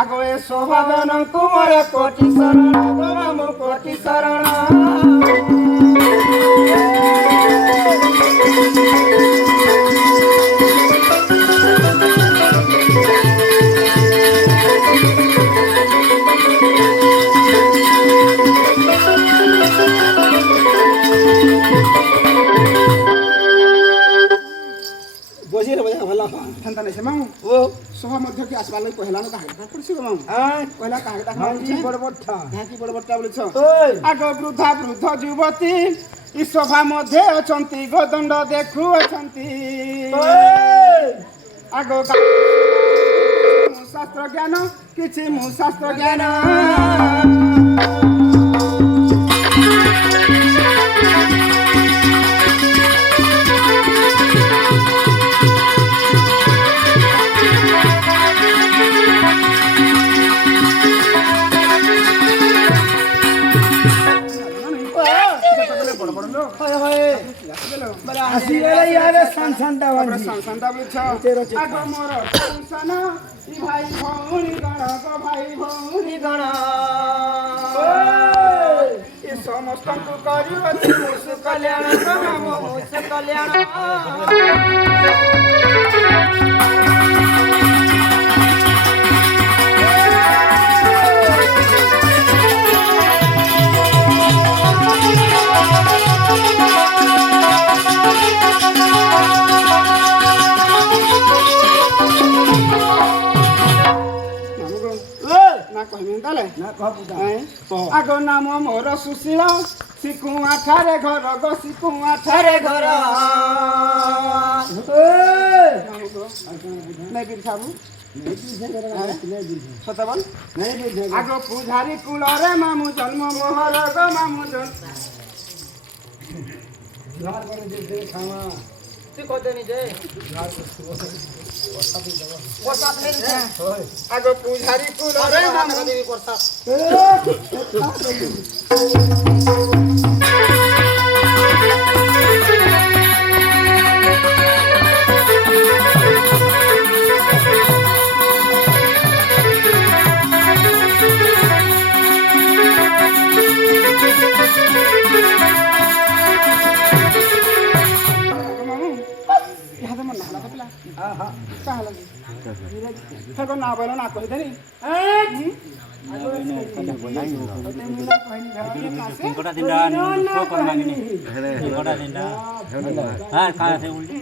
आगो ए शोभादन कुमार कोटि शरण गो कोटि शरण बजीर बजा भला हेंता नै से मामू ओ शोभा मध्य के आसबार लई पहला न काहे का करसी गो मामू पहला काहे का हांकी बड़बट्ठा ढाकी बड़बट्टा बोले छ ओय आगो वृद्धा वृद्ध युवती ई शोभा मध्य अछंती गोदंड देखु अछंती ओय आगो शास्त्र ज्ञान किछि मु शास्त्र ज्ञान आसी गले यार संसंता वाली संसंता बुझ आगो मोर संसन ई भाई भौणी गण गो भाई भौणी गण ए समस्त को करिवती मुसु कल्याण गो मुसु कल्याण ना कह पूजा आगो नाम मोर सुशील सिकुआ ठारे घर गो सिकुआ ठारे घर नहीं बिर साबु सतबल आगो पुजारी कुल रे मामू जन्म मोहर गो मामू जन झार करे दे खावा ती कोते नि जे वर्षा नहीं आगो पुजारी कुल रे मामू देवी वर्षा ना बोलो ना कह देनी गोटा दिन शो कर मांगनी गोटा दिन हां कहां से उल्टी